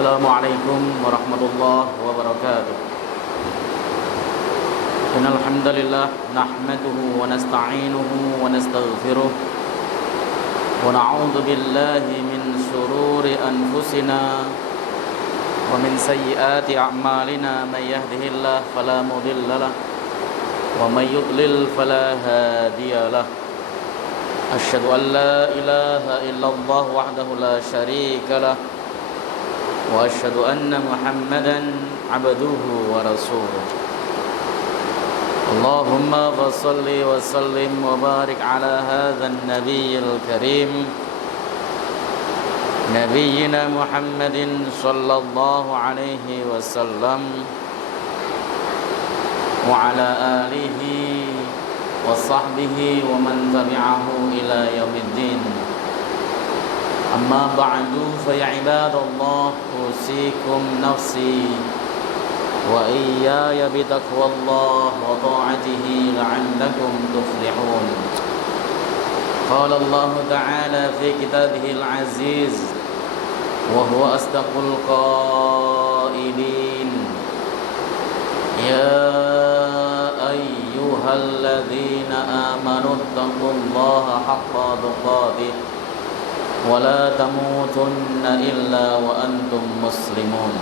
Assalamualaikum warahmatullahi wabarakatuh. Innal hamdalillah nahmaduhu wa nasta'inuhu wa nastaghfiruh wa na'udzu billahi min shururi anfusina wa min sayyiati a'malina may yahdihillahu fala mudilla lahu wa may yudlil fala hadiya lahu. Asyhadu an la ilaha illallah wahdahu la syarika lahu wa asyhadu anna Muhammadan abduhu wa rasuluh. Allahumma shalli wa sallim wa barik ala hadzal nabiyil karim nabiyyina Muhammadin sallallahu alaihi wasallam wa ala alihi wa sahbihi wa man tabi'ahu ila yaumiddin. Amma ba'du fa ya ibadallah usikum nafsi wa iyaya bitaqwallah wa ta'atihi la'allakum tuflihun. Qala Allah ta'ala fi kitabihil aziz wa huwa asdaqul qailin. Ya ayyuhalladzina amanu taqullaha haqqa tuqatih wa la tamutunna illa wa antum muslimun.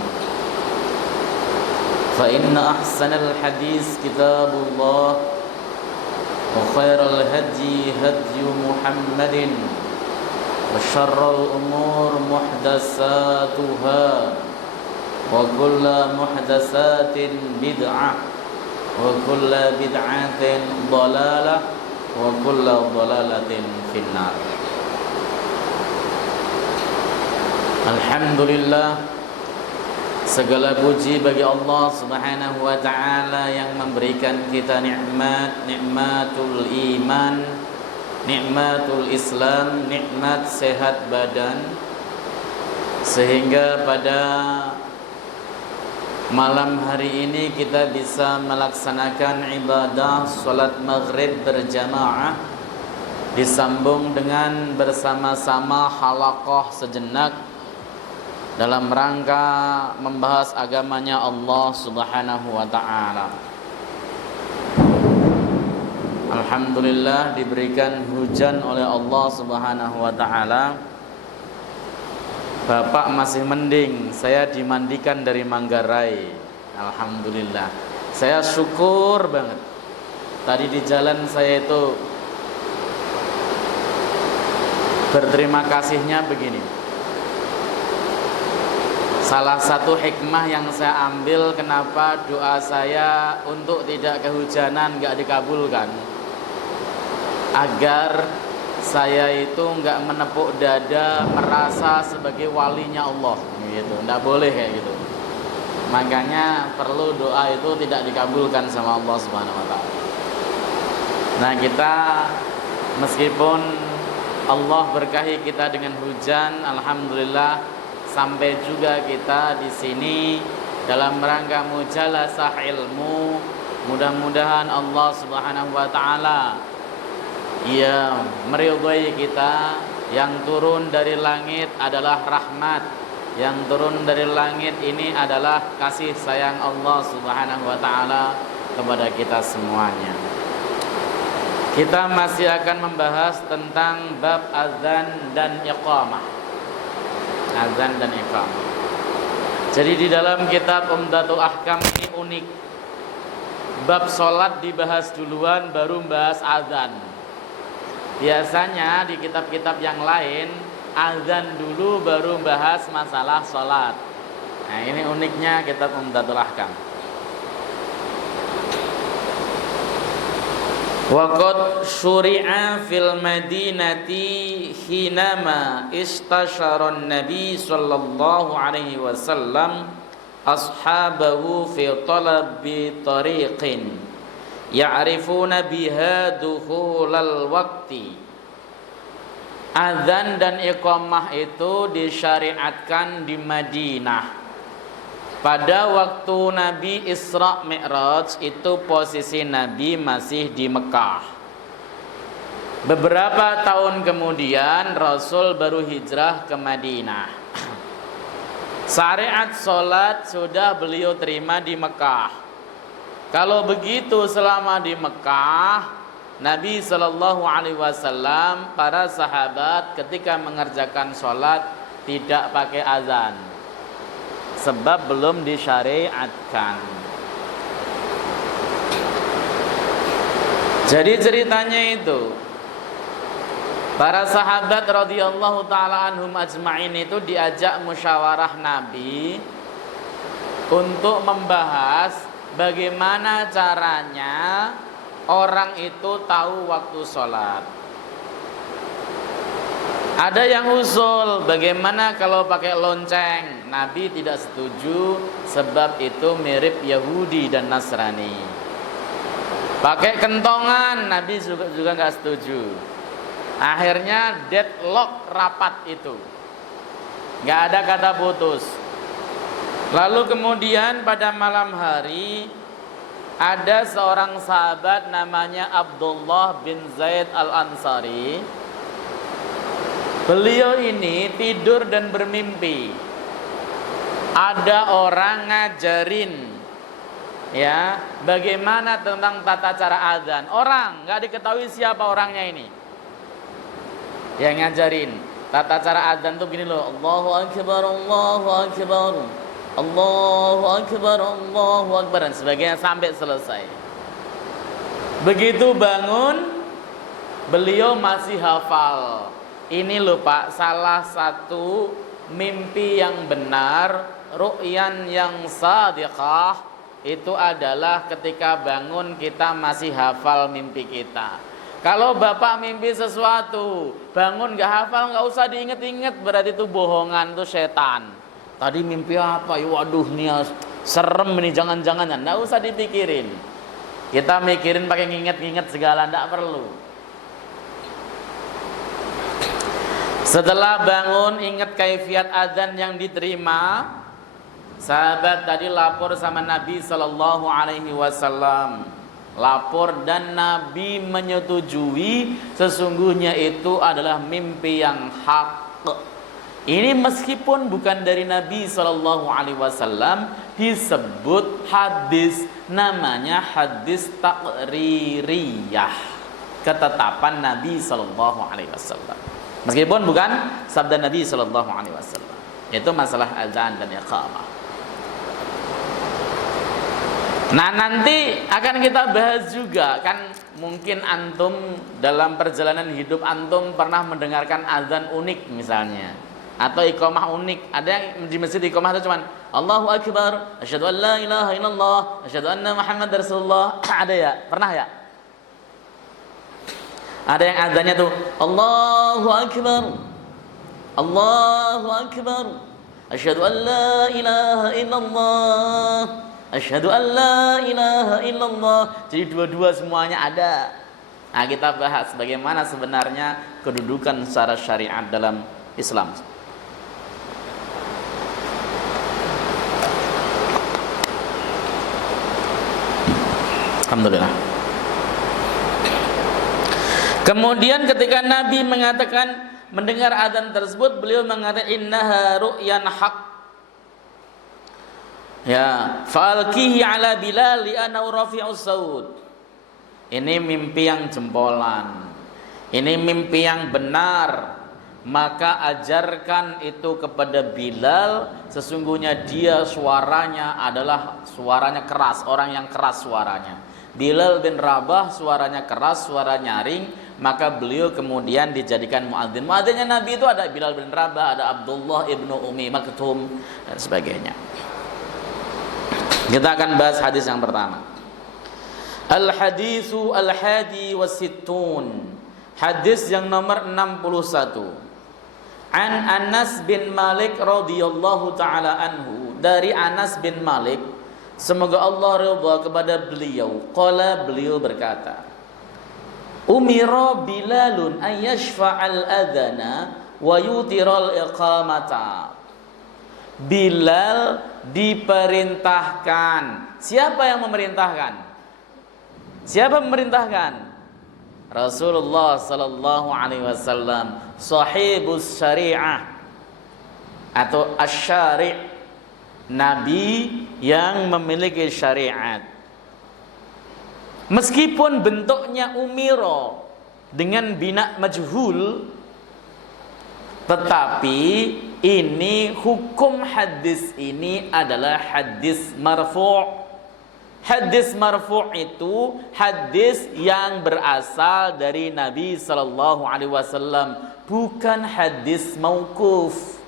Fa inna ahsanal hadis kitabullah wa khairal hadi hadi Muhammadin wa syarrul umur muhdatsatuha wa kullu muhdatsatin bid'ah wa kullu bid'atin dhalalah wa kullu dhalalatin finnar. Alhamdulillah, segala puji bagi Allah Subhanahu wa ta'ala yang memberikan kita nikmat, nikmatul iman, nikmatul Islam, nikmat sehat badan, sehingga pada malam hari ini kita bisa melaksanakan ibadah salat maghrib berjamaah, disambung dengan bersama-sama halaqah sejenak dalam rangka membahas agamanya Allah Subhanahu wa ta'ala. Alhamdulillah diberikan hujan oleh Allah Subhanahu wa ta'ala. Bapak masih mending, saya dimandikan dari Manggarai. Alhamdulillah, saya syukur banget. Tadi di jalan saya itu berterima kasihnya begini. Salah satu hikmah yang saya ambil kenapa doa saya untuk tidak kehujanan gak dikabulkan, agar saya itu gak menepuk dada merasa sebagai walinya Allah gitu. Gak boleh kayak gitu. Makanya perlu doa itu tidak dikabulkan sama Allah Subhanahu wa ta'ala. Nah, kita meskipun Allah berkahi kita dengan hujan, alhamdulillah, sampai juga kita di sini dalam rangka mujalasah ilmu. Mudah-mudahan Allah Subhanahu wa ta'ala ya meridhai kita. Yang turun dari langit adalah rahmat. Yang turun dari langit ini adalah kasih sayang Allah Subhanahu wa ta'ala kepada kita semuanya. Kita masih akan membahas tentang bab azan dan iqamah. Azan dan iqamah. Jadi di dalam kitab Umdatul Ahkam ini unik. Bab sholat dibahas duluan, baru bahas azan. Biasanya di kitab-kitab yang lain azan dulu baru bahas masalah sholat. Nah, ini uniknya kitab Umdatul Ahkam. Waqad syuri'a fil madinati hinama istasharon nabi sallallahu alaihi wasallam ashabahu fi talabi tariqin ya'rifuna biha dukhulal waqti. Azan dan iqamah itu disyariatkan di Madinah. Pada waktu Nabi Isra Mi'raj itu posisi Nabi masih di Mekah. Beberapa tahun kemudian Rasul baru hijrah ke Madinah. Syariat solat sudah beliau terima di Mekah. Kalau begitu selama di Mekah, Nabi Shallallahu Alaihi Wasallam, para sahabat ketika mengerjakan solat tidak pakai azan, sebab belum disyariatkan. Jadi ceritanya itu, para sahabat radhiyallahu taala anhum ajma'in itu diajak musyawarah Nabi untuk membahas bagaimana caranya orang itu tahu waktu sholat. Ada yang usul bagaimana kalau pakai lonceng. Nabi tidak setuju sebab itu mirip Yahudi dan Nasrani. Pakai kentongan, Nabi juga nggak setuju. Akhirnya deadlock rapat itu, nggak ada kata putus. Lalu kemudian pada malam hari ada seorang sahabat namanya Abdullah bin Zaid al-Ansari. Beliau ini tidur dan bermimpi ada orang ngajarin ya bagaimana tentang tata cara azan. Orang nggak diketahui siapa orangnya ini yang ngajarin tata cara azan tuh gini loh, Allahu Akbar, Allahu Akbar, Allahu Akbar, Allahu Akbar, dan sebagainya sampai selesai. Begitu bangun, beliau masih hafal. Ini loh Pak, salah satu mimpi yang benar, ru'yan yang shadiqah, itu adalah ketika bangun kita masih hafal mimpi kita. Kalau Bapak mimpi sesuatu, bangun gak hafal, gak usah diinget-inget, berarti itu bohongan, itu setan. Tadi mimpi apa? Waduh nih serem ini, jangan-jangan. Gak usah dipikirin. Kita mikirin pakai nginget-nginget segala, gak perlu. Setelah bangun, ingat kaifiat azan yang diterima. Sahabat tadi lapor sama Nabi Sallallahu Alaihi Wasallam. Lapor dan Nabi menyetujui sesungguhnya itu adalah mimpi yang hak. Ini meskipun bukan dari Nabi Shallallahu Alaihi Wasallam, disebut hadis, namanya hadis taqririyah, ketetapan Nabi Shallallahu Alaihi Wasallam. Meskipun bukan sabda Nabi Shallallahu Alaihi Wasallam. Itu masalah azan dan iqamah. Nah nanti akan kita bahas juga, kan mungkin antum dalam perjalanan hidup antum pernah mendengarkan azan unik misalnya, atau iqamah unik. Ada yang di masjid iqamah itu cuman Allahu Akbar, asyhadu an la ilaha illallah, asyhadu anna Muhammad Rasulullah. Ada ya? Pernah ya? Ada yang azannya tuh Allahu Akbar, Allahu Akbar, asyhadu an la ilaha illallah, asyhadu an la ilaha illallah. Jadi dua-dua semuanya ada. Nah kita bahas bagaimana sebenarnya kedudukan secara syariat dalam Islam. Alhamdulillah. Kemudian ketika Nabi mengatakan mendengar azan tersebut, beliau mengatakan innaha ru'yan haq. Ya, fa'alqihi ala Bilal li'annahu rafi'us saut. Ini mimpi yang jempolan. Ini mimpi yang benar. Maka ajarkan itu kepada Bilal, sesungguhnya dia suaranya adalah suaranya keras, orang yang keras suaranya. Bilal bin Rabah suaranya keras, suara nyaring, maka beliau kemudian dijadikan muadzin. Muadzinnya Nabi itu ada Bilal bin Rabah, ada Abdullah ibnu Umi Maktum dan sebagainya. Kita akan bahas hadis yang pertama. Al-hadisu al-hadi wasittun. Hadis yang nomor 61. An Anas bin Malik radhiyallahu taala anhu, dari Anas bin Malik, semoga Allah ridha kepada beliau, qala, beliau berkata, umira Bilalun an yashfa'al adhana wa yutiral iqamata. Bilal diperintahkan. Siapa yang memerintahkan? Siapa memerintahkan? Rasulullah sallallahu alaihi wasallam, sahibus syariah atau asy-syari', nabi yang memiliki syariat. Meskipun bentuknya umiro dengan bina majhul, tetapi ini hukum hadis ini adalah hadis marfu'. Hadis marfu' itu hadis yang berasal dari Nabi sallallahu alaihi wasallam, bukan hadis mauquf.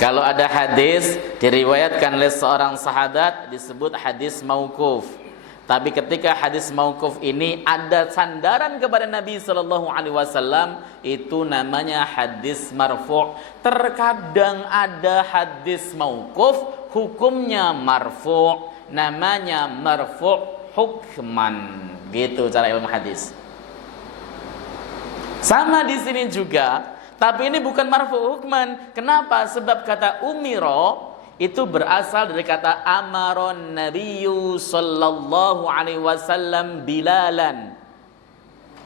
Kalau ada hadis diriwayatkan oleh seorang sahabat disebut hadis mauquf. Tapi ketika hadis mauquf ini ada sandaran kepada Nabi sallallahu alaihi wasallam, itu namanya hadis marfu'. Terkadang ada hadis mauquf hukumnya marfu', namanya marfu' hukman. Gitu cara ilmu hadis. Sama di sini juga. Tapi ini bukan marfu' hukman. Kenapa? Sebab kata umiro itu berasal dari kata amaron nabiyyu sallallahu alaihi wasallam Bilalan.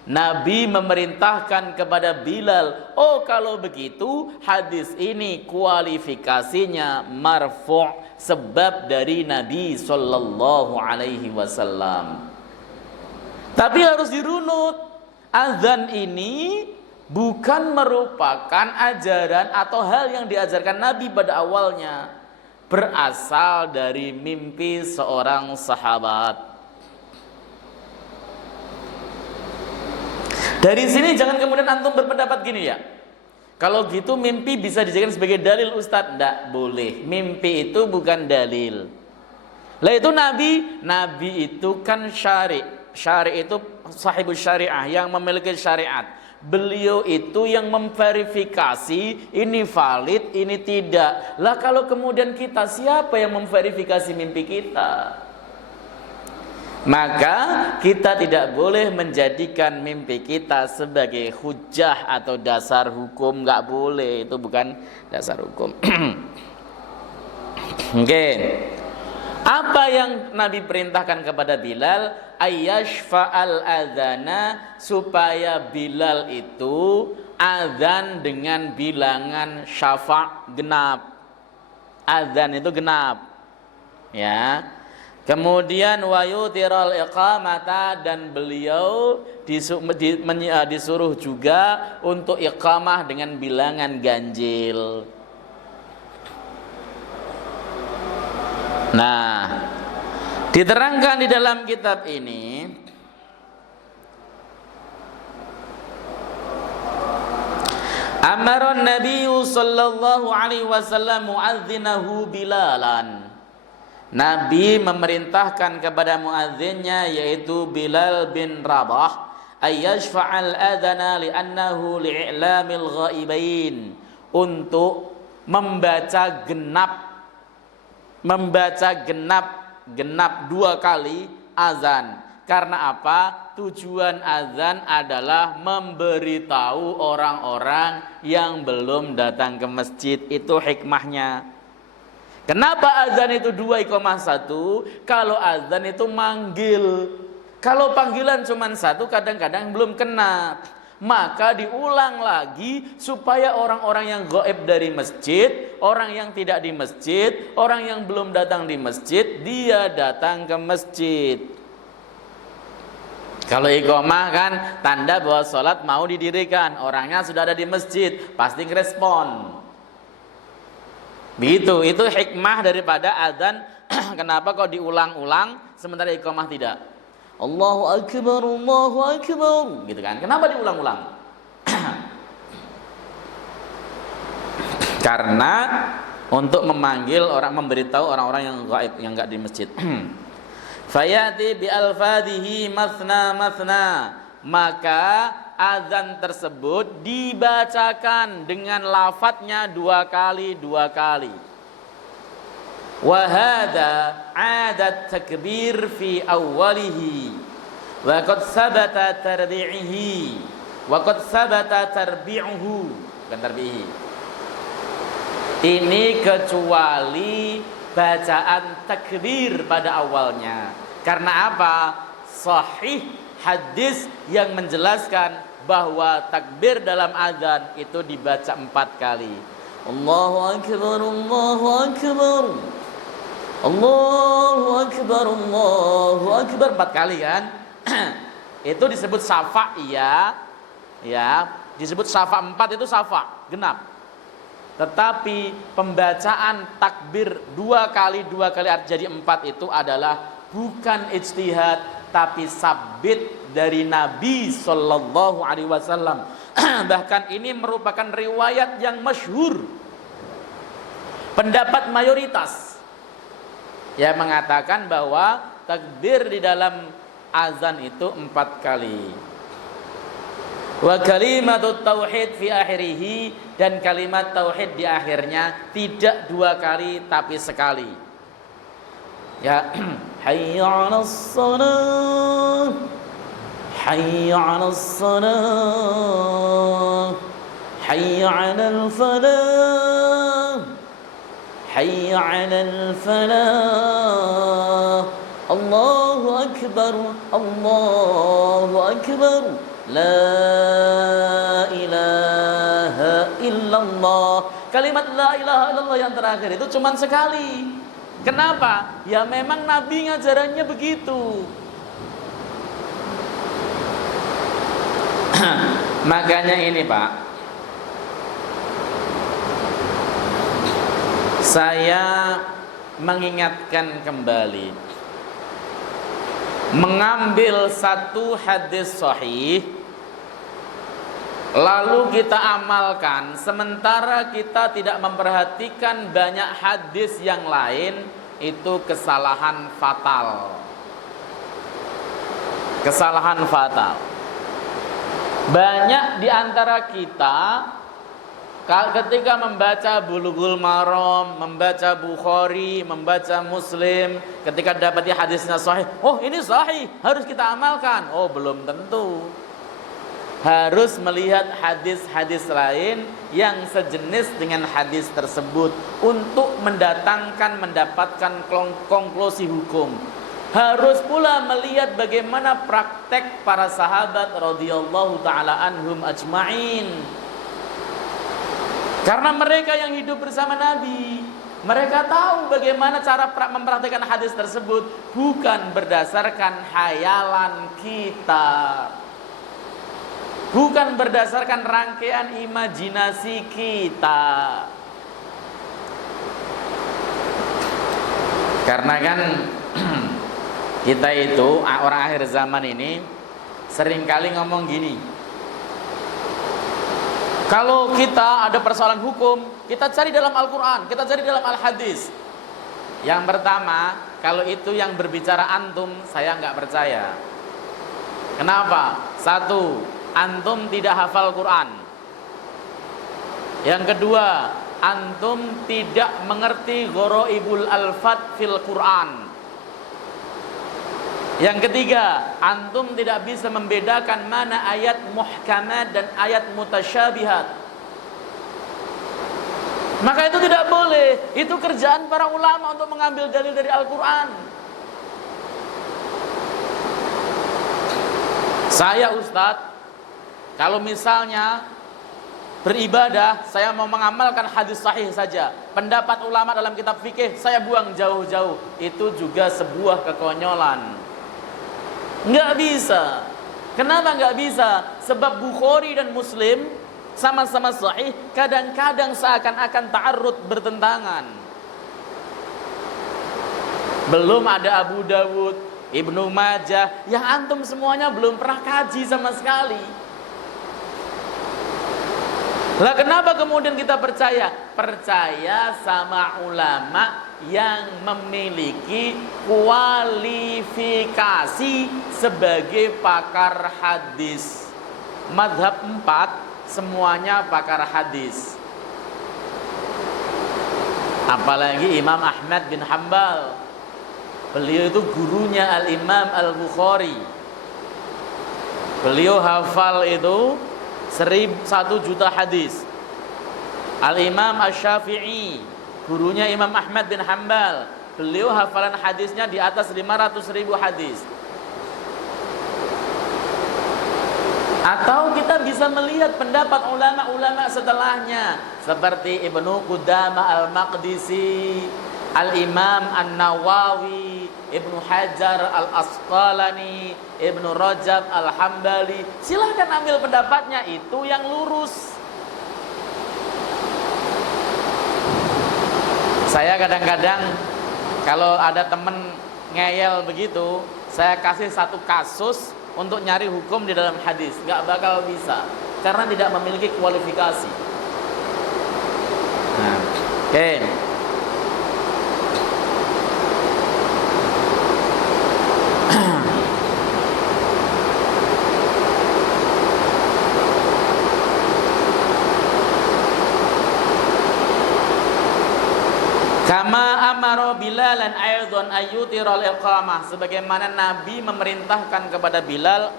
Nabi memerintahkan kepada Bilal. Oh, kalau begitu hadis ini kualifikasinya marfu' sebab dari Nabi sallallahu alaihi wasallam. Tapi harus dirunut. Azan ini bukan merupakan ajaran atau hal yang diajarkan Nabi pada awalnya, berasal dari mimpi seorang sahabat. Dari sini jangan kemudian antum berpendapat gini ya, kalau gitu mimpi bisa dijadikan sebagai dalil Ustadz. Tidak boleh, mimpi itu bukan dalil. Lah itu Nabi itu kan syari itu sahibus syariah, yang memiliki syariat. Beliau itu yang memverifikasi ini valid, ini tidak. Lah kalau kemudian kita, siapa yang memverifikasi mimpi kita? Maka kita tidak boleh menjadikan mimpi kita sebagai hujjah atau dasar hukum. Nggak boleh, itu bukan dasar hukum. Oke. Apa yang Nabi perintahkan kepada Bilal? Ayyashfa'al adzana, supaya Bilal itu azan dengan bilangan syafa' genap. Azan itu genap. Ya. Kemudian wayutiral iqamata, dan beliau disuruh juga untuk iqamah dengan bilangan ganjil. Nah, diterangkan di dalam kitab ini Amaran Nabi sallallahu alaihi wasallam muadzinahu Bilalan. Nabi memerintahkan kepada muadzinnya yaitu Bilal bin Rabah ayyashfa'al adzana li'annahu li'lamil ghaibain, untuk membaca genap 2 kali azan. Karena apa? Tujuan azan adalah memberitahu orang-orang yang belum datang ke masjid. Itu hikmahnya. Kenapa azan itu 2,1? Kalau azan itu manggil. Kalau panggilan cuma 1 kadang-kadang belum kena. Maka diulang lagi supaya orang-orang yang gaib dari masjid, orang yang tidak di masjid, orang yang belum datang di masjid, dia datang ke masjid. Kalau iqamah kan tanda bahwa sholat mau didirikan, orangnya sudah ada di masjid, pasti ngerespon. Begitu, itu hikmah daripada azan. Kenapa kok diulang-ulang sementara iqamah tidak? Allahu akbar, gitu kan? Kenapa diulang-ulang? Karena untuk memanggil orang, memberitahu orang-orang yang gaib, yang enggak di masjid. Fayati bi alfadhihi mathna, maka azan tersebut dibacakan dengan lafadznya 2 kali. Wa hadza 'adat takbir fi awwalihi wa qad sabata tarbi'ihi wa qad sabata tarbi'uhu, bukan tarbi'ihi. Ini kecuali bacaan takbir pada awalnya. Karena apa? Sahih hadis yang menjelaskan bahwa takbir dalam azan itu dibaca 4 kali. Allahu akbar, Allahu akbar. Allahu akbar, Allahu akbar 4 kali kan? Itu disebut syafa' ya. Ya, disebut syafa' 4 itu syafa' genap. Tetapi pembacaan takbir 2 kali jadi 4 itu adalah bukan ijtihad tapi sabit dari Nabi sallallahu alaihi wasallam. Bahkan ini merupakan riwayat yang masyhur. Pendapat mayoritas yang mengatakan bahwa takbir di dalam azan itu 4 kali. Wa kalimatut tauhid fi akhirih, dan kalimat tauhid di akhirnya tidak 2 kali tapi sekali. Ya, hayya 'alas shalah, hayya 'alas shalah, hayya 'alal falah, hayya 'alal falah. Allahu akbar, Allahu akbar. La ilaha illallah. Kalimat la ilaha illallah yang terakhir itu cuma sekali. Kenapa? Ya memang Nabi ngajarannya begitu. Makanya ini Pak, saya mengingatkan kembali, mengambil satu hadis sahih lalu kita amalkan, sementara kita tidak memperhatikan banyak hadis yang lain, itu kesalahan fatal. Kesalahan fatal. Banyak di antara kita ketika membaca Bulughul Maram, membaca Bukhari, membaca Muslim, ketika dapati hadisnya sahih, oh ini sahih, harus kita amalkan. Oh belum tentu. Harus melihat hadis-hadis lain yang sejenis dengan hadis tersebut untuk mendapatkan konklusi hukum. Harus pula melihat bagaimana praktek para sahabat radhiyallahu taala anhum ajma'in. Karena mereka yang hidup bersama Nabi, mereka tahu bagaimana cara mempraktikkan hadis tersebut, bukan berdasarkan hayalan kita, bukan berdasarkan rangkaian imajinasi kita. Karena kan kita itu orang akhir zaman ini seringkali ngomong gini, kalau kita ada persoalan hukum, kita cari dalam Al-Quran, kita cari dalam Al-Hadis. Yang pertama, kalau itu yang berbicara antum, saya nggak percaya. Kenapa? 1, antum tidak hafal Quran. Yang kedua, antum tidak mengerti gharaibul alfat fil Quran. Yang ketiga, antum tidak bisa membedakan mana ayat muhkamat dan ayat mutasyabihat. Maka itu tidak boleh. Itu kerjaan para ulama untuk mengambil dalil dari Al-Quran. Saya Ustadz, kalau misalnya beribadah, saya mau mengamalkan hadis sahih saja, pendapat ulama dalam kitab fikih saya buang jauh-jauh. Itu juga sebuah kekonyolan. Nggak bisa. Kenapa nggak bisa? Sebab Bukhari dan Muslim sama-sama sahih, kadang-kadang seakan-akan ta'arud, bertentangan. Belum ada Abu Dawud, Ibnu Majah, yang antum semuanya belum pernah kaji sama sekali. Lah kenapa kemudian kita percaya? Percaya sama ulama yang memiliki kualifikasi sebagai pakar hadis. Madhab 4 semuanya pakar hadis. Apalagi Imam Ahmad bin Hanbal, beliau itu gurunya Al-Imam Al-Bukhari. Beliau hafal itu 1 juta hadis. Al-Imam Asy-Syafi'i, gurunya Imam Ahmad bin Hanbal, beliau hafalan hadisnya di atas 500.000 hadis. Atau kita bisa melihat pendapat ulama-ulama setelahnya. seperti Ibnu Qudamah Al-Maqdisi, Al-Imam An-Nawawi, Ibnu Hajar Al-Asqalani, Ibnu Rajab Al-Hambali. Silahkan ambil pendapatnya, itu yang lurus. Saya kadang-kadang kalau ada temen ngeyel begitu, saya kasih satu kasus untuk nyari hukum di dalam hadis, nggak bakal bisa karena tidak memiliki kualifikasi. Nah, oke. Kama amara Bilalan aidan ayyutiral iqamah, sebagaimana Nabi memerintahkan kepada Bilal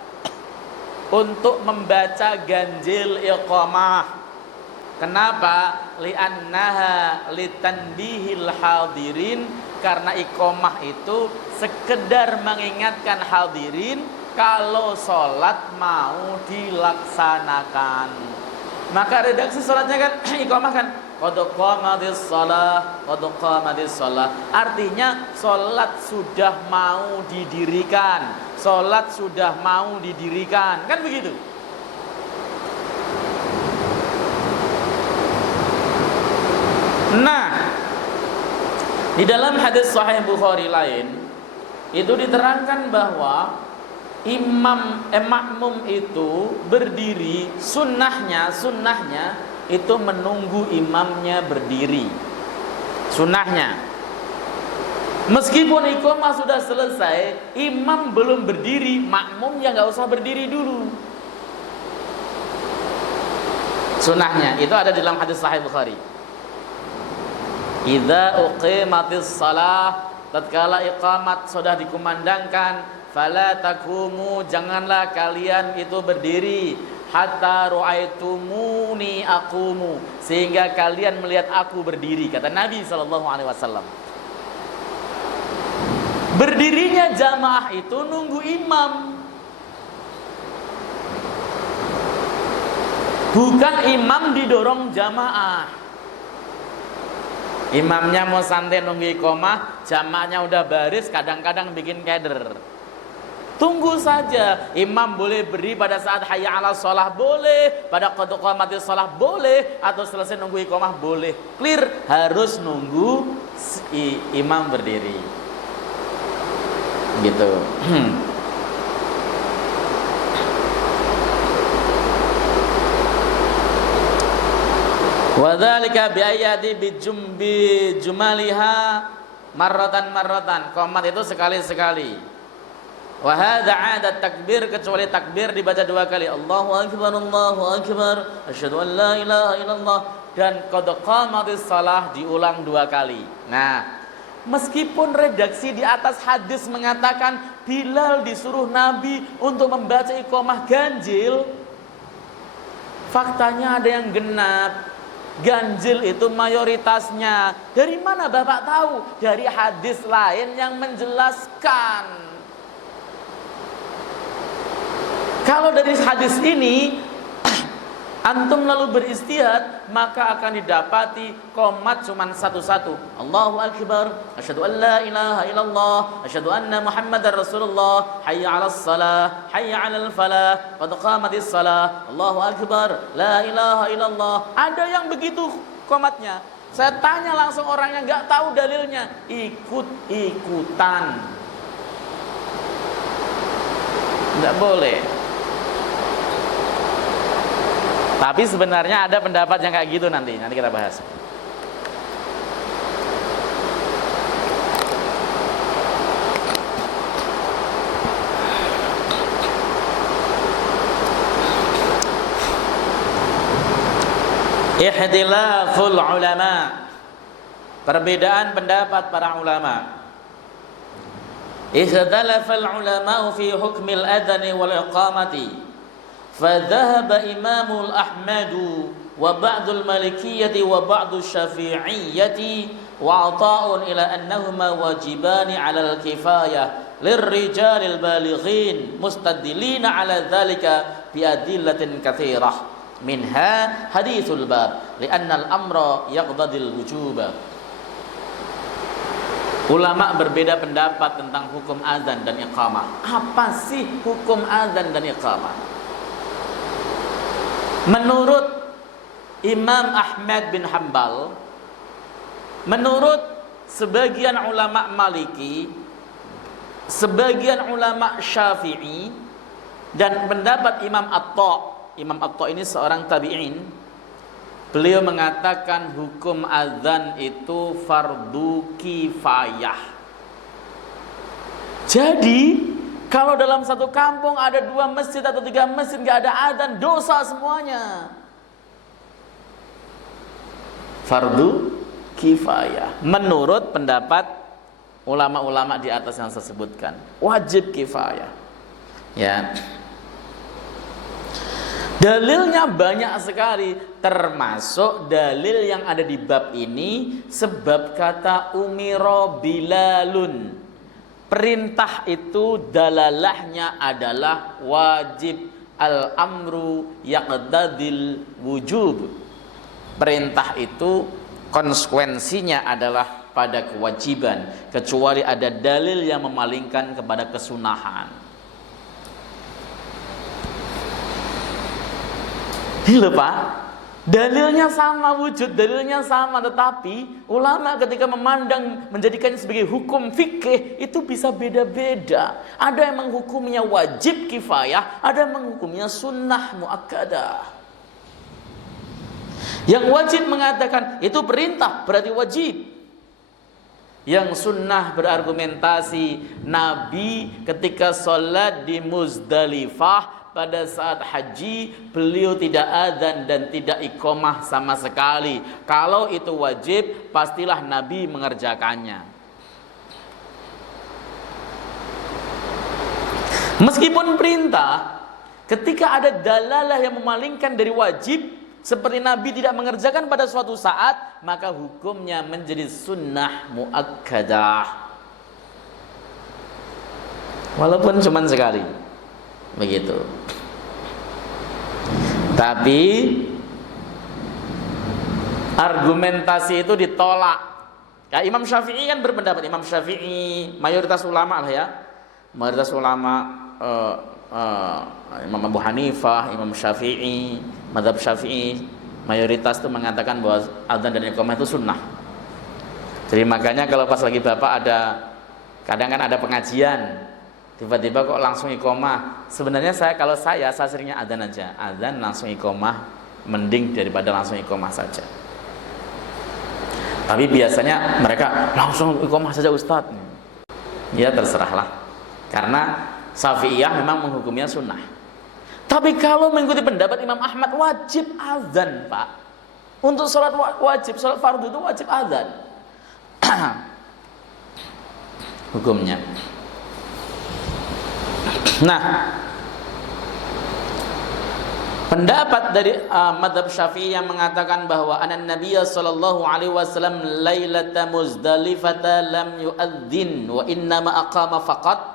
untuk membaca ganjil iqamah. Kenapa? Li'annaha litanbihil hadirin, karena iqamah itu sekedar mengingatkan hadirin kalau sholat mau dilaksanakan. Maka redaksi sholatnya kan iqamah kan, qad qamatis shalah, qad qamatis shalah. Artinya salat sudah mau didirikan. Salat sudah mau didirikan. Kan begitu? Nah, di dalam hadis sahih Bukhari lain itu diterangkan bahwa makmum itu berdiri, sunnahnya itu menunggu imamnya berdiri. Sunnahnya, meskipun iqamah sudah selesai, imam belum berdiri, makmum ya nggak usah berdiri dulu. Sunnahnya itu ada di dalam hadis sahih Bukhari. Idza uqimatis shalah, tatkala iqamat sudah dikumandangkan, fala takumu, janganlah kalian itu berdiri, hatta ru'aitumuni aqumu, sehingga kalian melihat aku berdiri, kata Nabi SAW. Berdirinya jamaah itu nunggu imam, bukan imam didorong jamaah. Imamnya mau santai nunggu iqamah, jamaahnya udah baris, kadang-kadang bikin keder. Tunggu saja. Imam boleh beri pada saat hayya 'alas shalah, boleh, pada qad qamatis shalah boleh, atau selesai nunggu iqamah boleh. Clear, harus nunggu imam berdiri. Gitu. Wa dzalika bi ayati bi jumaliha marratan. Qomat itu sekali-sekali. Wa hadza 'adat takbir, kecuali takbir dibaca 2 kali. Allahu akbar, asyhadu an la ilaha illallah, dan qad qamatis shalah diulang 2 kali. Nah, meskipun redaksi di atas hadis mengatakan Bilal disuruh Nabi untuk membaca iqamah ganjil, faktanya ada yang genap. Ganjil itu mayoritasnya. Dari mana Bapak tahu? Dari hadis lain yang menjelaskan. Kalau dari hadis ini antum lalu beristihad, maka akan didapati qomat cuman satu-satu. Allahu akbar, asyhadu an la ilaha illallah, asyhadu anna Muhammadar Rasulullah, hayya 'alas shalah, hayya 'alal falah, qad qamatis shalah, Allahu akbar, la ilaha illallah. Ada yang begitu qomatnya. Saya tanya langsung orang yang enggak tahu dalilnya, ikut-ikutan. Enggak boleh. Tapi sebenarnya ada pendapat yang kayak gitu, nanti kita bahas. Ihtilaful ulama, perbedaan pendapat para ulama. Ikhtalafal ulama fi hukmil adhan wal iqamati. فذهب إمام الأحمد وبعض المالكية وبعض الشافعية وعطاء إلى أنهما واجبان على الكفاية للرجال البالغين مستدلين على ذلك بأدلة كثيرة. Minha hadithul bab li'anna al-amra yaqtadil wujuba. Ulama berbeda pendapat tentang hukum azan dan iqamah. Apa sih hukum azan dan iqamah? Menurut Imam Ahmad bin Hanbal, menurut sebagian ulama Maliki, sebagian ulama Syafi'i, dan pendapat Imam Atta'. Imam Atta' ini seorang tabi'in. Beliau mengatakan hukum azan itu fardu kifayah. Jadi kalau dalam satu kampung ada 2 masjid atau 3 masjid nggak ada azan, dosa semuanya. Fardu kifayah menurut pendapat ulama-ulama di atas yang saya sebutkan. Wajib kifayah. Ya. Dalilnya banyak sekali, termasuk dalil yang ada di bab ini sebab kata umiro bilalun. Perintah itu dalalahnya adalah wajib, al-amru yaqtadil wujub. Perintah itu konsekuensinya adalah pada kewajiban, kecuali ada dalil yang memalingkan kepada kesunahan. Gila Pak, dalilnya sama, wujud dalilnya sama, tetapi ulama ketika memandang menjadikannya sebagai hukum fikih itu bisa beda-beda. Ada yang menghukumnya wajib kifayah, ada yang menghukumnya sunnah muakkadah. Yang wajib mengatakan itu perintah berarti wajib. Yang sunnah berargumentasi Nabi ketika sholat di Muzdalifah pada saat haji beliau tidak adzan dan tidak iqamah sama sekali. Kalau itu wajib pastilah Nabi mengerjakannya. Meskipun perintah, ketika ada dalalah yang memalingkan dari wajib seperti Nabi tidak mengerjakan pada suatu saat, maka hukumnya menjadi sunnah muakkadah. Walaupun cuma sekali. Begitu. Tapi argumentasi itu ditolak. Ya, Imam Syafi'i kan berpendapat, Imam Syafi'i mayoritas ulama lah ya. Mayoritas ulama Imam Abu Hanifah, Imam Syafi'i, mazhab Syafi'i mayoritas itu mengatakan bahwa adzan dan iqamah itu sunnah. Jadi makanya kalau pas lagi Bapak kadang kan ada pengajian, tiba-tiba kok langsung iqamah. Sebenarnya kalau saya seringnya adzan aja, adzan langsung iqamah mending daripada langsung iqamah saja. Tapi biasanya mereka langsung iqamah saja Ustadz. Ya terserahlah. Karena Syafi'iyah memang menghukumnya sunnah. Tapi kalau mengikuti pendapat Imam Ahmad wajib azan Pak. Untuk sholat wajib, sholat fardu itu wajib azan. Hukumnya. Nah, pendapat dari mazhab Syafi'i yang mengatakan bahwa anan Nabiyya sallallahu alaihi wasallam lailata Muzdalifah lam yu'adzin wa innama aqama faqat.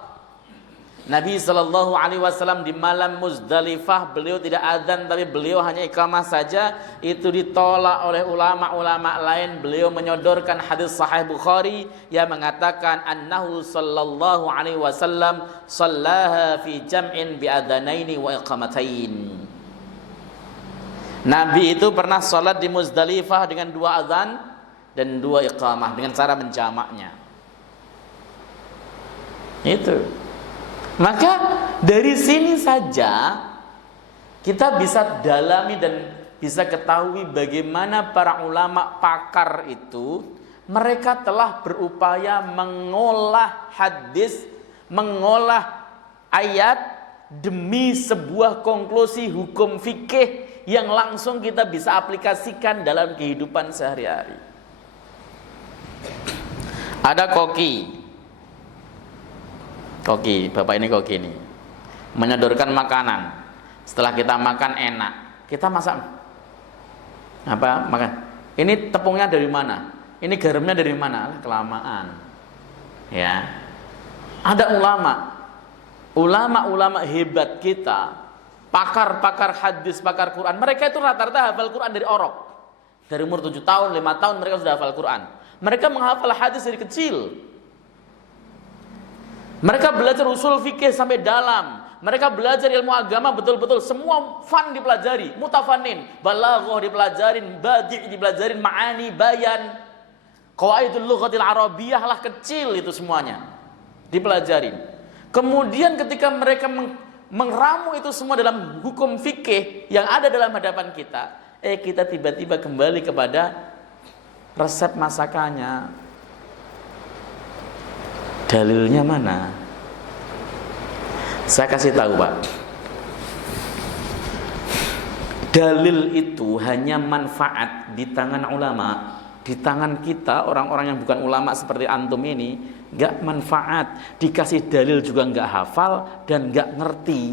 Nabi sallallahu alaihi wasallam di malam Muzdalifah beliau tidak adzan tapi beliau hanya iqamah saja. Itu ditolak oleh ulama-ulama lain. Beliau menyodorkan hadis sahih Bukhari yang mengatakan annahu sallallahu alaihi wasallam shallaha fi jam'in bi adzanaini wa iqamatain. Nabi itu pernah salat di Muzdalifah dengan 2 adzan dan 2 iqamah dengan cara menjamaknya. Itu. Maka dari sini saja kita bisa dalami dan bisa ketahui bagaimana para ulama pakar itu mereka telah berupaya mengolah hadis, mengolah ayat demi sebuah konklusi hukum fikih yang langsung kita bisa aplikasikan dalam kehidupan sehari-hari. Ada koki, bapak ini koki ini menyodorkan makanan. Setelah kita makan enak, kita masak apa? Makan. Ini tepungnya dari mana? Ini garamnya dari mana? Kelamaan. Ya. Ada ulama hebat kita pakar-pakar hadis, pakar Quran, mereka itu rata-rata hafal Quran dari orok. Dari umur 7 tahun, 5 tahun mereka sudah hafal Quran. Mereka menghafal hadis dari kecil. Mereka belajar usul fikih sampai dalam. Mereka belajar ilmu agama betul-betul. Semua fan dipelajari, mutafanin, balaghah dipelajarin, badi' dipelajarin, ma'ani, bayan, qawaidul lughatil arabiyyah lah, kecil itu semuanya dipelajarin. Kemudian ketika mereka meramu itu semua dalam hukum fikih yang ada dalam hadapan kita, kita tiba-tiba kembali kepada resep masakannya. Dalilnya mana? Saya kasih tahu, Pak. Dalil itu hanya manfaat di tangan ulama. Di tangan kita, orang-orang yang bukan ulama seperti antum ini, nggak manfaat. Dikasih dalil juga nggak hafal dan nggak ngerti.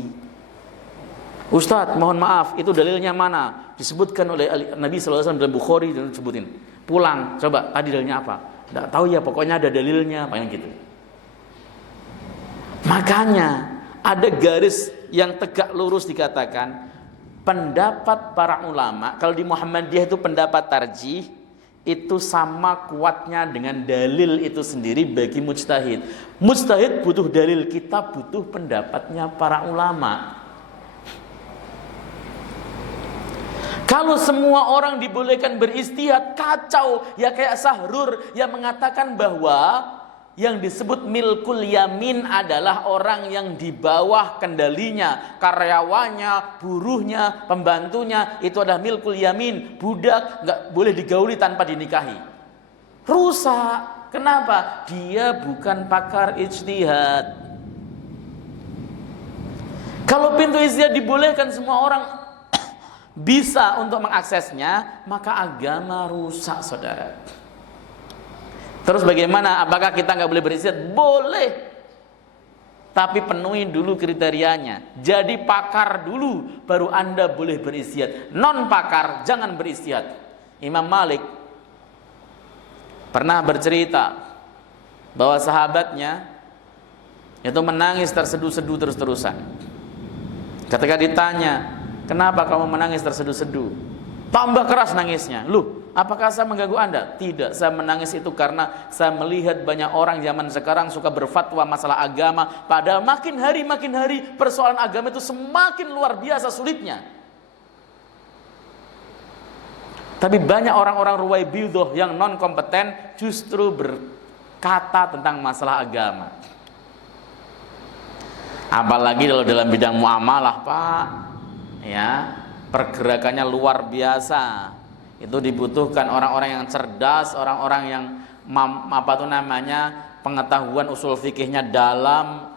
Ustadz, mohon maaf, itu dalilnya mana? Disebutkan oleh Nabi SAW dalam Bukhari dan disebutin. Pulang, coba, tadi dalilnya apa? Nggak tahu ya, pokoknya ada dalilnya, apa yang gitu. Makanya ada garis yang tegak lurus dikatakan pendapat para ulama. Kalau di Muhammadiyah itu pendapat tarjih, itu sama kuatnya dengan dalil itu sendiri bagi mujtahid. Mujtahid butuh dalil, kita butuh pendapatnya para ulama. Kalau semua orang dibolehkan beristihad, kacau. Ya kayak Sahrur yang mengatakan bahwa yang disebut milkul yamin adalah orang yang di bawah kendalinya, karyawannya, buruhnya, pembantunya, itu adalah milkul yamin. Budak nggak boleh digauli tanpa dinikahi. Rusak. Kenapa? Dia bukan pakar ijtihad. Kalau pintu ijtihad dibolehkan semua orang bisa untuk mengaksesnya, maka agama rusak, saudara. Terus bagaimana? Apakah kita nggak boleh beristihad? Boleh, tapi penuhi dulu kriterianya. Jadi pakar dulu, baru Anda boleh beristihad. Non pakar jangan beristihad. Imam Malik pernah bercerita bahwa sahabatnya itu menangis terseduh-seduh terus-terusan. Ketika ditanya, kenapa kamu menangis terseduh-seduh? Tambah keras nangisnya. Loh, apakah saya mengganggu Anda? Tidak, saya menangis itu karena saya melihat banyak orang zaman sekarang suka berfatwa masalah agama, padahal makin hari persoalan agama itu semakin luar biasa sulitnya. Tapi banyak orang-orang ruwaibidhah yang non kompeten justru berkata tentang masalah agama. Apalagi kalau dalam bidang muamalah, Pak, ya, pergerakannya luar biasa. Itu dibutuhkan orang-orang yang cerdas, orang-orang yang pengetahuan usul fikihnya dalam,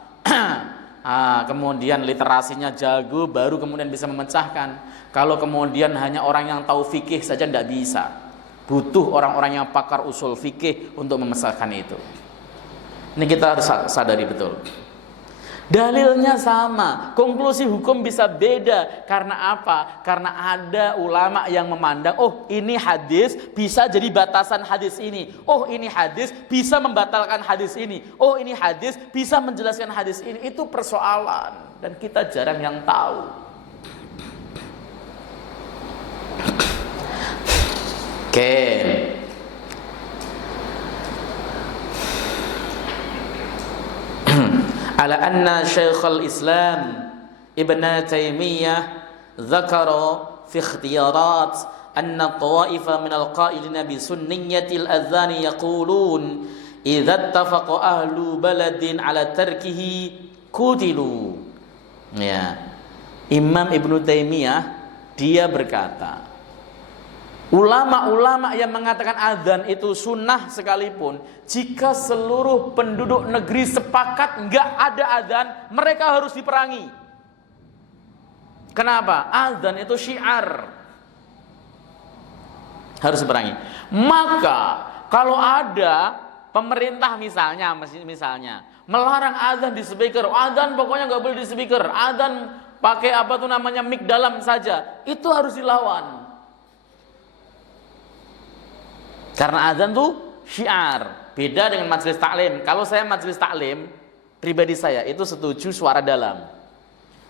kemudian literasinya jago, baru kemudian bisa memecahkan. Kalau kemudian hanya orang yang tahu fikih saja tidak bisa. Butuh orang-orang yang pakar usul fikih untuk memecahkan itu. Ini kita harus sadari betul. Dalilnya sama, konklusi hukum bisa beda. Karena apa? Karena ada ulama yang memandang, oh ini hadis bisa jadi batasan hadis ini. Oh ini hadis bisa membatalkan hadis ini. Oh ini hadis bisa menjelaskan hadis ini. Itu persoalan dan kita jarang yang tahu. Oke. Ala anna Syekhul Islam Ibn Taimiyah dzakara fi ikhtiyarat anna qawaifa min al-qailina bi sunniyatil adhan yaqulun idza ittafaqa ahlu baladin ala tarkihi qutilu. Ya. Imam Ibn Taimiyah dia berkata, ulama-ulama yang mengatakan adzan itu sunnah sekalipun, jika seluruh penduduk negeri sepakat nggak ada adzan, mereka harus diperangi. Kenapa? Adzan itu syiar, harus diperangi. Maka kalau ada pemerintah misalnya melarang adzan di speaker, adzan pokoknya nggak boleh di speaker, adzan pakai mic dalam saja, itu harus dilawan. Karena azan tuh syiar, beda dengan majelis taklim. Kalau saya majelis taklim, pribadi saya itu setuju suara dalam.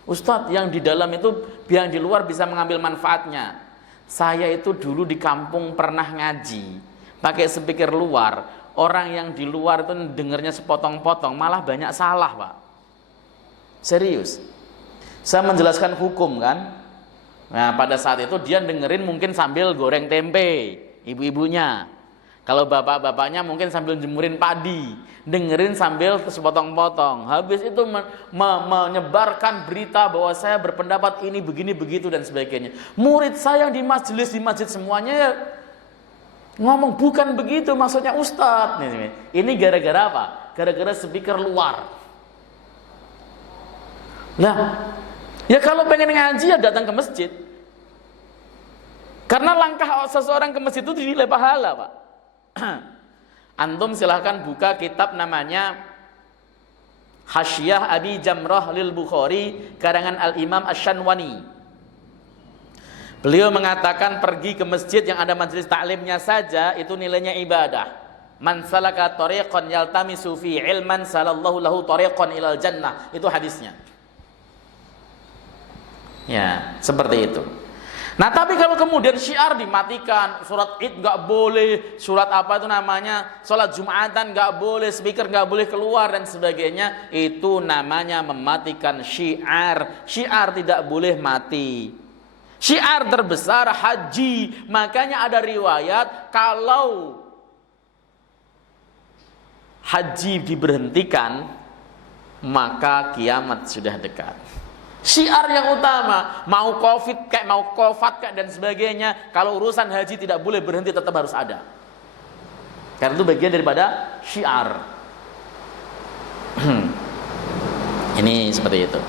Ustadz, yang di dalam itu biar yang di luar bisa mengambil manfaatnya. Saya itu dulu di kampung pernah ngaji pakai speaker luar. Orang yang di luar itu dengernya sepotong-potong, malah banyak salah, Pak. Serius. Saya menjelaskan hukum kan. Nah, pada saat itu dia dengerin mungkin sambil goreng tempe, ibu-ibunya. Kalau bapak-bapaknya mungkin sambil jemurin padi, dengerin sambil sepotong-potong. Habis itu menyebarkan berita bahwa saya berpendapat ini begini begitu dan sebagainya. Murid saya di majelis di masjid semuanya ya ngomong bukan begitu maksudnya Ustadz. Ini gara-gara apa? Gara-gara speaker luar. Nah, ya kalau pengen ngaji ya datang ke masjid. Karena langkah seseorang ke masjid itu dinilai pahala, Pak. Antum silahkan buka kitab namanya Hasyiah Abi Jamrah lil Bukhari karangan Al-Imam Asy-Syanwani. Beliau mengatakan pergi ke masjid yang ada majelis taklimnya saja itu nilainya ibadah. Man salaka tariqan yaltamisu fi ilman salallahu lahu tariqan ilal jannah. Itu hadisnya. Ya, seperti itu. Nah, tapi kalau kemudian syiar dimatikan, surat Id nggak boleh, surat apa itu namanya, sholat Jumatan nggak boleh, speaker nggak boleh keluar dan sebagainya, itu namanya mematikan syiar. Syiar tidak boleh mati. Syiar terbesar haji, makanya ada riwayat kalau haji diberhentikan, maka kiamat sudah dekat. Syiar yang utama, mau covid kayak mau kofat kayak dan sebagainya, kalau urusan haji tidak boleh berhenti, tetap harus ada. Karena itu bagian daripada syiar. Ini seperti itu.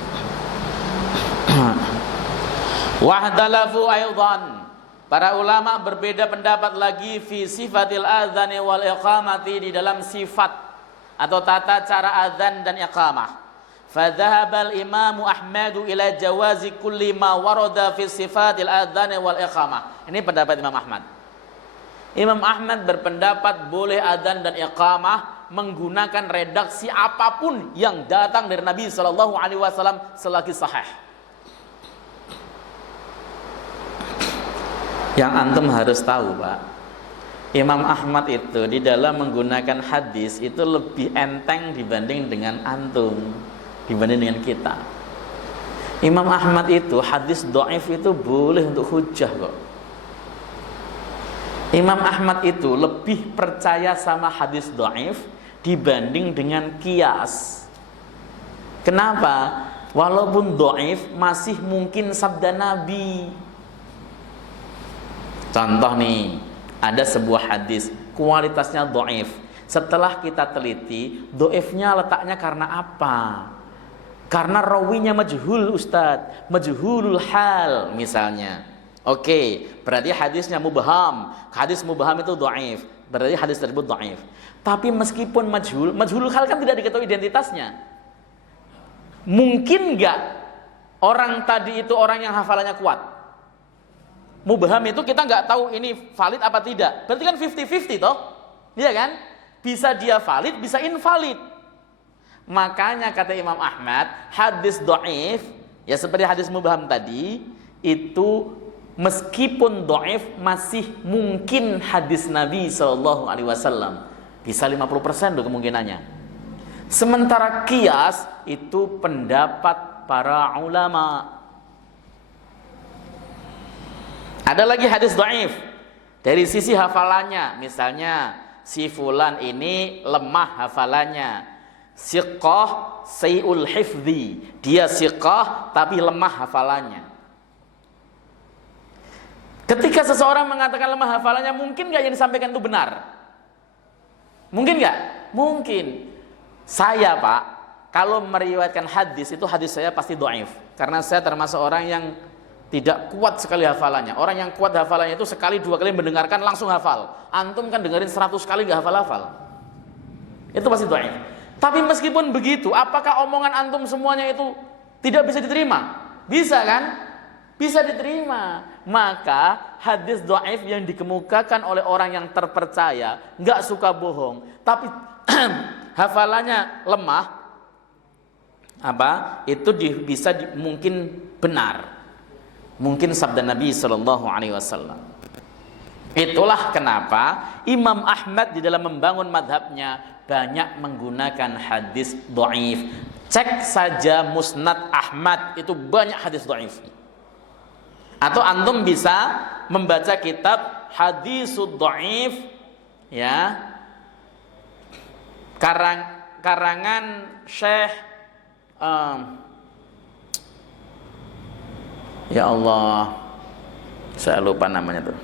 Wahdalafu aidan. Para ulama berbeda pendapat lagi fi sifatil adzani wal iqamati, di dalam sifat atau tata cara adzan dan iqamah. Fadhahabal Imam Ahmad ila jawazi kulli ma warada fi sifatil adzan wal iqamah. Ini pendapat Imam Ahmad. Imam Ahmad berpendapat boleh adzan dan iqamah menggunakan redaksi apapun yang datang dari Nabi sallallahu alaihi wasallam selagi sahih. Yang antum harus tahu, Pak, Imam Ahmad itu di dalam menggunakan hadis itu lebih enteng dibanding dengan antum, dibanding dengan kita. Imam Ahmad itu hadis dhaif itu boleh untuk hujah kok. Imam Ahmad itu lebih percaya sama hadis dhaif dibanding dengan qiyas. Kenapa? Walaupun dhaif masih mungkin sabda Nabi. Contoh nih, ada sebuah hadis kualitasnya dhaif. Setelah kita teliti, dhaifnya letaknya karena apa? Karena rawinya majhul, Ustadz, majhulul hal misalnya. Oke, berarti hadisnya mubham. Hadis mubham itu dhaif. Berarti hadis tersebut dhaif. Tapi meskipun majhulul hal kan tidak diketahui identitasnya. Mungkin enggak orang tadi itu orang yang hafalannya kuat? Mubham itu kita nggak tahu ini valid apa tidak. Berarti kan 50-50 toh? Iya kan? Bisa dia valid, bisa invalid. Makanya kata Imam Ahmad, hadis dhaif ya seperti hadis mubham tadi itu meskipun dhaif masih mungkin hadis Nabi SAW. Bisa 50% loh kemungkinannya. Sementara qiyas itu pendapat para ulama. Ada lagi hadis dhaif dari sisi hafalannya, misalnya si fulan ini lemah hafalannya, siqah sayul hifdzi, dia siqah tapi lemah hafalannya. Ketika seseorang mengatakan lemah hafalannya, mungkin nggak yang disampaikan itu benar? Mungkin nggak? Mungkin. Saya, Pak, kalau meriwayatkan hadis itu hadis saya pasti dhaif, karena saya termasuk orang yang tidak kuat sekali hafalannya. Orang yang kuat hafalannya itu sekali dua kali mendengarkan langsung hafal. Antum kan dengerin 100 kali gak hafal-hafal. Itu pasti dhaif. Tapi meskipun begitu, apakah omongan antum semuanya itu tidak bisa diterima? Bisa kan? Bisa diterima. Maka hadis dhaif yang dikemukakan oleh orang yang terpercaya, gak suka bohong, tapi hafalannya lemah, mungkin benar, mungkin sabda Nabi Shallallahu Alaihi Wasallam. Itulah kenapa Imam Ahmad di dalam membangun madhabnya banyak menggunakan hadis dhaif. Cek saja Musnad Ahmad itu banyak hadis dhaif. Atau antum bisa membaca kitab Hadisud Dhaif, ya, karangan Syekh ya Allah, saya lupa namanya tuh.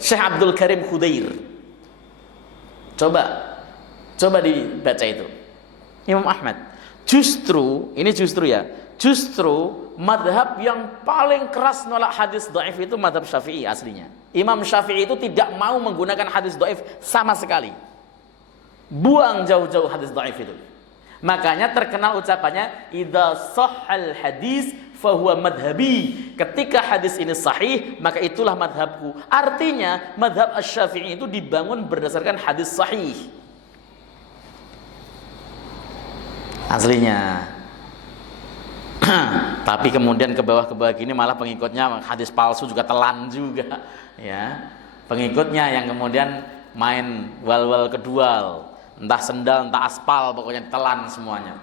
Syekh Abdul Karim Khudair. Coba dibaca itu. Imam Ahmad. Justru madhab yang paling keras nolak hadis dhaif itu madhab Syafi'i aslinya. Imam Syafi'i itu tidak mau menggunakan hadis dhaif sama sekali. Buang jauh-jauh hadis dhaif itu. Makanya terkenal ucapannya, idza sahhal hadis fahuwa madhabi. Ketika hadis ini sahih, maka itulah madhabku. Artinya madhab Asy-Syafi'i itu dibangun berdasarkan hadis sahih aslinya. Tapi kemudian ke bawah gini malah pengikutnya hadis palsu juga telan juga, ya. Pengikutnya yang kemudian main wal-wal kedual, entah sendal entah aspal, pokoknya telan semuanya.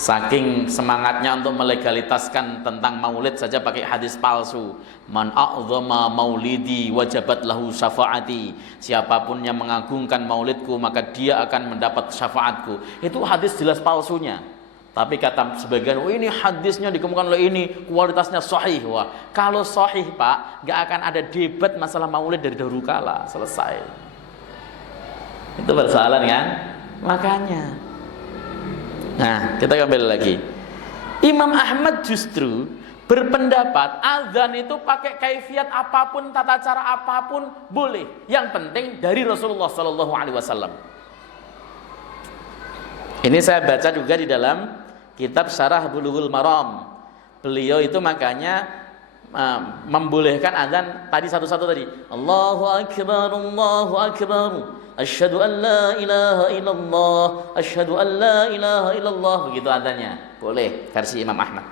Saking semangatnya untuk melegalitaskan tentang maulid saja pakai hadis palsu. Man a'zama maulidi wajabat lahu syafaati. Siapapun yang mengagungkan maulidku maka dia akan mendapat syafaatku. Itu hadis jelas palsunya. Tapi kata sebagian, oh ini hadisnya dikemukakan oleh ini, kualitasnya sahih. Wah, kalau sahih Pak, gak akan ada debat masalah maulid dari dahulu kala. Selesai. Itu persoalan kan? Makanya. Nah, kita kembali lagi. Imam Ahmad justru berpendapat azan itu pakai kaifiat apapun, tata cara apapun boleh. Yang penting dari Rasulullah Sallallahu Alaihi Wasallam. Ini saya baca juga di dalam kitab Syarah Bulughul Maram. Beliau itu makanya membolehkan azan tadi satu-satu tadi. Allahu Akbar, Allahu Akbar. Asyhadu an la ilaha illallah, asyhadu an la ilaha illallah. Begitu azannya. Boleh versi Imam Ahmad.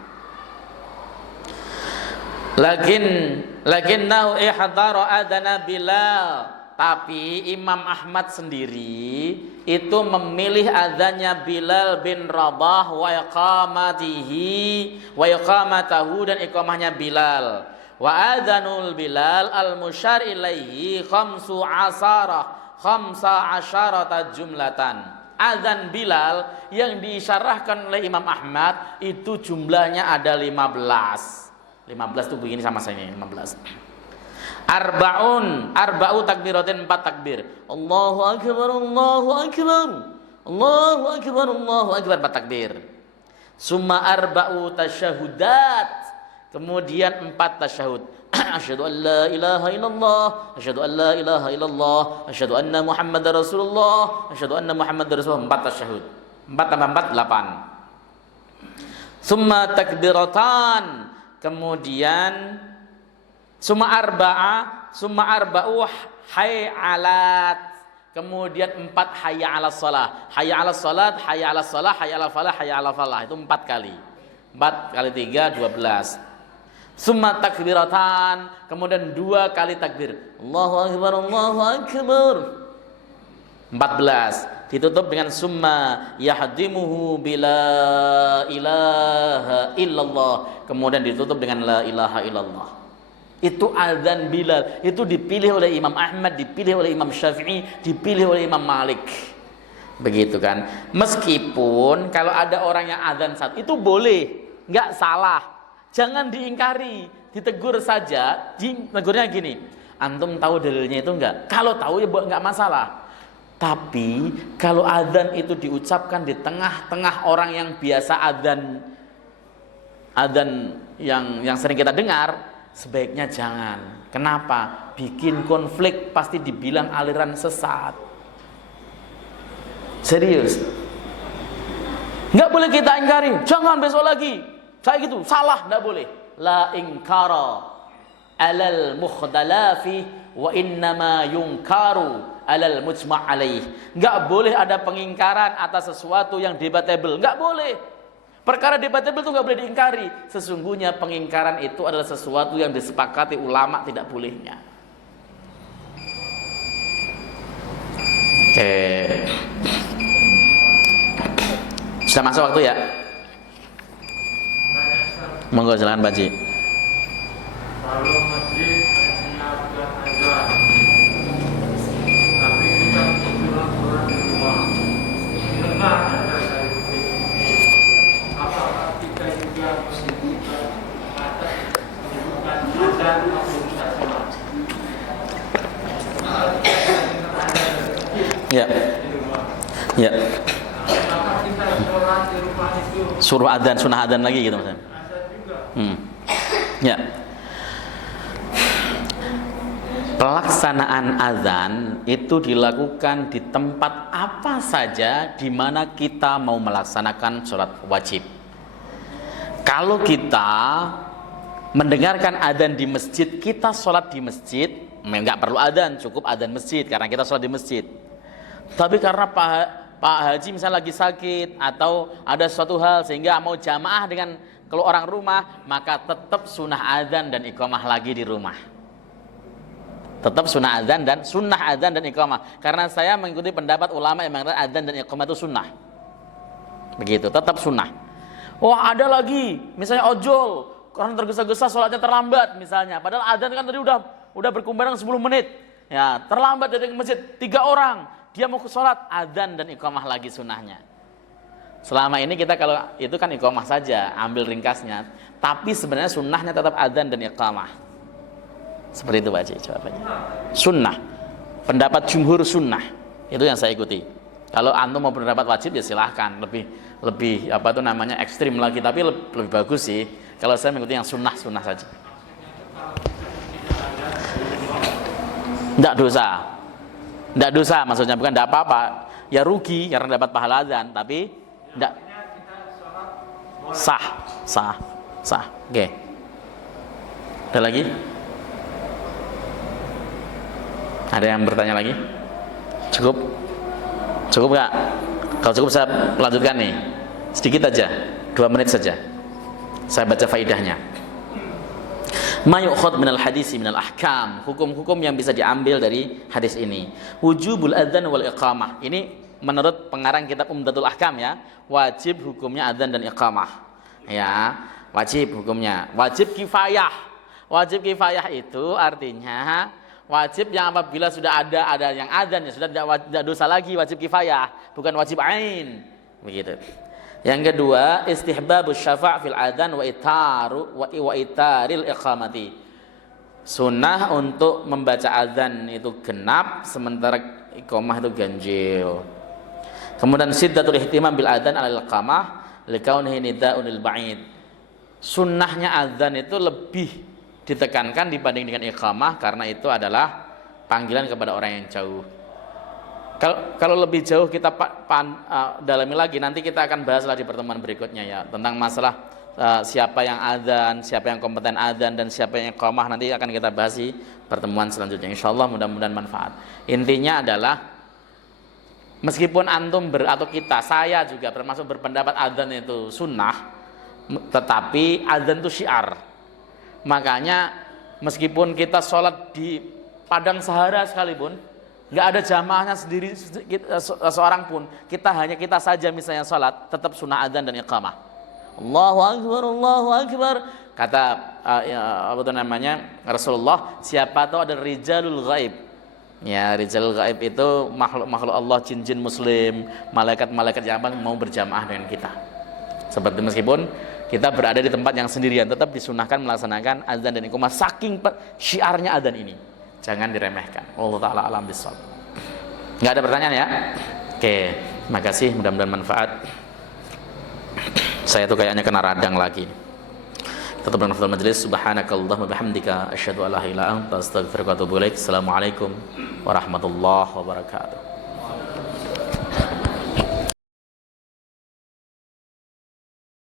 Lakinnahu ihdara adana Bilal. Tapi Imam Ahmad sendiri itu memilih azannya Bilal bin Rabah wa iqamatahu dan iqamahnya Bilal. Wa adzanul Bilal al-musyar ilaihi khamsa asyarata jumlatan. Azan Bilal yang diisyarahkan oleh Imam Ahmad itu jumlahnya ada 15. 15 itu begini sama saya ini 15. Arba'u takbiratin, 4 takbir. Allahu akbar, Allahu akbar. Allahu akbar, Allahu akbar, 4 takbir. Summa arba'u tasyahudat. Kemudian 4 tasyahud. Asyhadu an la ilaha illallah, asyhadu an la ilaha illallah, asyhadu anna Muhammadar Rasulullah, asyhadu anna Muhammadar Rasulullah, 4 tasyahud. 4 tambah 4 8. Summa takbiratan. Kemudian summa arba'u hay'alat. Kemudian 4 hayya 'alas shalah. Hayya 'alas salat, hayya 'alas shalah, hayya 'alal falah, hayya 'alal falah. Itu 4 kali. 4 kali 3 12. Summa takbiratan. Kemudian 2 kali takbir. Allahu akbar, Allahu akbar. 14. Ditutup dengan summa yahdimuhu bila ilaha illallah. Kemudian ditutup dengan la ilaha illallah. Itu azan Bilal. Itu dipilih oleh Imam Ahmad, dipilih oleh Imam Syafi'i, dipilih oleh Imam Malik. Begitu kan. Meskipun kalau ada orang yang azan saat itu boleh, nggak salah. Jangan diingkari, ditegur saja. Tegurnya gini, antum tahu dalilnya itu enggak? Kalau tahu ya enggak masalah. Tapi kalau adzan itu diucapkan di tengah-tengah orang yang biasa adzan yang sering kita dengar, sebaiknya jangan. Kenapa? Bikin konflik, pasti dibilang aliran sesat. Serius. Enggak boleh kita ingkari. Jangan besok lagi. Saya gitu, salah, enggak boleh. La inkara alal mukhdalafi wa innama yunkaru alal mujma' alaih. Enggak boleh ada pengingkaran atas sesuatu yang debatable, enggak boleh. Perkara debatable itu enggak boleh diingkari. Sesungguhnya pengingkaran itu adalah sesuatu yang disepakati ulama tidak bolehnya. Oke. Sudah masuk waktu ya? Monggo silakan Pak Ji. Kalau masjid menyiapkan azan, tapi kita pulang di rumah, dengar ada dari ini, apakah kita juga menyebutkan azan atau kita sholat? Ya. Ya. Apakah kita sholat di rumah itu Suruh adzan, sunnah adzan lagi gitu maksudnya. azan juga? Ya. Pelaksanaan azan itu dilakukan di tempat apa saja di mana kita mau melaksanakan sholat wajib. Kalau kita mendengarkan adzan di masjid, kita sholat di masjid, nggak perlu adzan, cukup adzan masjid karena kita sholat di masjid. Tapi karena Pak Haji misalnya lagi sakit atau ada suatu hal sehingga mau jamaah dengan kalau orang rumah, maka tetap sunnah adzan dan iqamah lagi di rumah. Tetap sunnah adzan dan iqamah. Karena saya mengikuti pendapat ulama yang mengatakan adzan dan iqamah itu sunnah. Begitu, tetap sunnah. Wah, ada lagi, misalnya ojol, karena tergesa-gesa sholatnya terlambat misalnya. Padahal adzan kan tadi udah berkumandang 10 menit. Ya, terlambat dari masjid 3 orang. Dia mau ke sholat, adzan dan iqamah lagi sunnahnya. Selama ini kita kalau itu kan iqamah saja, ambil ringkasnya. Tapi sebenarnya sunnahnya tetap adzan dan iqamah. Seperti itu Pak Haji jawabannya. Sunnah. Pendapat jumhur sunnah. Itu yang saya ikuti. Kalau antum mau pendapat wajib ya silahkan. Lebih apa itu namanya ekstrim lagi. Tapi lebih bagus sih. Kalau saya mengikuti yang sunnah saja. Tidak dosa maksudnya, bukan tidak apa-apa. Ya rugi karena dapat pahala azan. Tapi tidak. Sah. Oke. Ada lagi? Ada yang bertanya lagi? Cukup nggak? Kalau cukup saya lanjutkan nih, sedikit aja, 2 menit saja. Saya baca faidahnya. Ma yu'khadh minal hadisi minal ahkam, hukum-hukum yang bisa diambil dari hadis ini. Wujubul adzan wal iqamah. Ini menurut pengarang kitab Umdatul Ahkam ya, wajib hukumnya adzan dan iqamah. Ya, wajib hukumnya. Wajib kifayah. Wajib kifayah itu artinya wajib yang apabila sudah ada yang adzan ya sudah tidak dosa lagi, wajib kifayah, bukan wajib ain. Begitu. Yang kedua, istihbabus syafa' fil adzan wa itaril iqamati. Sunnah untuk membaca adzan itu genap sementara iqamah itu ganjil. Kemudian siddatul ihtimam bil adzan alal iqamah likaunihi nida'unil ba'id. Sunnahnya adzan itu lebih ditekankan dibanding dengan iqamah karena itu adalah panggilan kepada orang yang jauh. Kalau lebih jauh kita dalami lagi, nanti kita akan bahaslah di pertemuan berikutnya ya tentang masalah siapa yang adzan, siapa yang kompeten adzan dan siapa yang iqamah, nanti akan kita bahas di pertemuan selanjutnya. Insyaallah mudah-mudahan manfaat. Intinya adalah meskipun antum atau saya juga termasuk berpendapat adzan itu sunnah, tetapi adzan itu syiar. Makanya meskipun kita sholat di padang sahara sekalipun, nggak ada jamaahnya sendiri seorang pun, kita saja misalnya sholat, tetap sunnah adzan dan iqamah. Allahu Akbar. Kata Rasulullah, siapa tahu ada rijalul ghaib. Ya, rijalul ghaib itu makhluk Allah, jin-jin muslim, malaikat-malaikat yang mau berjamaah dengan kita. Seperti meskipun kita berada di tempat yang sendirian, tetap disunahkan melaksanakan azan dan iqamah. Saking syiarnya azan ini, jangan diremehkan. Allah Ta'ala alam bisawab. Nggak ada pertanyaan ya? Oke, terima kasih, mudah-mudahan manfaat. Saya tuh kayaknya kena radang lagi. Tetap dengan hafal majelis. Subhanakallahumma bihamdika asyhadu an la ilaha illa anta astaghfiruka wa atubu ilaik. Assalamualaikum warahmatullahi wabarakatuh.